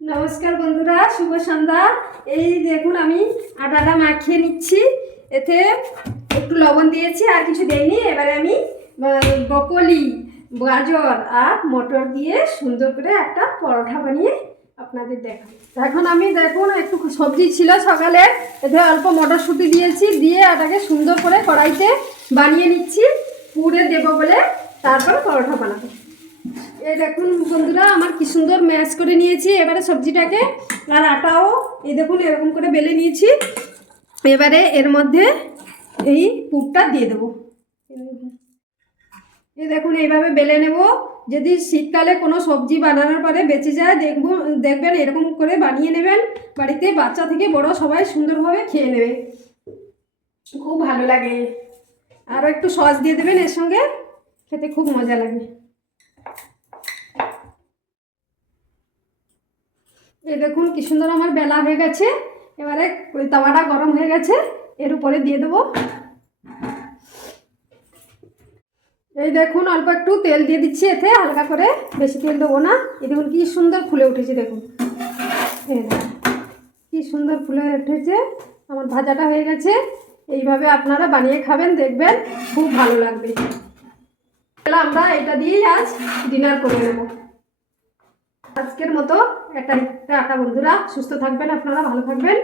নমস্কার বন্ধুরা, শুভ সন্ধ্যা। এই দেখুন আমি আটাটা মাখিয়ে নিচ্ছি। এতে একটু লবণ দিয়েছি, আর কিছু দেইনি। এবারে আমি ব্রকলি, গাজর আর মটর দিয়ে সুন্দর করে একটা পরোটা বানিয়ে আপনাদের দেখাবো। এখন আমি দেখুন একটু সবজি ছিল সকালে, এতে অল্প মটরশুঁটি দিয়েছি, দিয়ে এটাকে সুন্দর করে কড়াইতে বানিয়ে নিচ্ছি পুরে দেবো বলে, তারপর পরোটা বানাবো। এই দেখুন বন্ধুরা, আমার কি সুন্দর ম্যাশ করে নিয়েছি। এবারে সবজিটাকে আর আটাও এই দেখুন এরকম করে বেলে নিয়েছি। এবারে এর মধ্যে এই পুরটা দিয়ে দেবো। এই দেখুন এইভাবে বেলে নেব। যদি শীতকালে কোনো সবজি বানানোর পরে বেঁচে যায়, দেখবেন এরকম করে বানিয়ে নেবেন। বাড়িতে বাচ্চা থেকে বড় সবাই সুন্দরভাবে খেয়ে নেবে, খুব ভালো লাগে। আরও একটু সস দিয়ে দেবেন এর সঙ্গে, খেতে খুব মজা লাগে। এই দেখুন কি সুন্দর আমার বেলা হয়ে গেছে। এবারে ওই তাওয়াটা গরম হয়ে গেছে, এর উপরে দিয়ে দেবো। এই দেখুন অল্প একটু তেল দিয়ে দিচ্ছি, এতে হালকা করে, বেশি তেল দেবো না। এই দেখুন কি সুন্দর ফুলে উঠেছে, দেখুন কি সুন্দর ফুলে উঠেছে। আমার ভাজাটা হয়ে গেছে। এইভাবে আপনারা বানিয়ে খাবেন, দেখবেন খুব ভালো লাগবে। আমরা এটা দিয়েই আজ ডিনার করে নেব। আজকের মতো এটা বন্ধুরা, সুস্থ থাকবেন, আপনারা ভালো থাকবেন।